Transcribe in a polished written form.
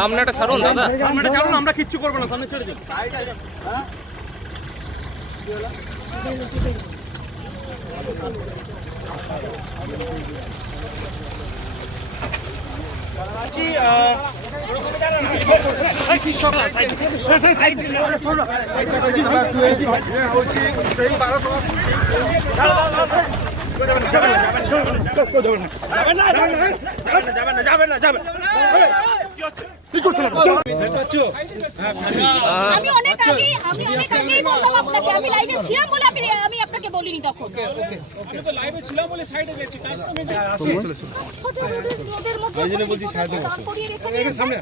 সামনেটা ছাড়ুন দাদা, সামনেটা ছাড়ুন, আমরা কিচ্ছু করবো না, সামনে ছেড়ে দিন। আমি অনেক আগেই বললাম আপনাকে, আমি লাইভে ছিলাম বলে আমি আপনাকে বলিনি তখন। আমি তো লাইভে ছিলাম বলে সাইডে গেছি, তাই তো আমি ওদের মধ্যে বলছি সামনে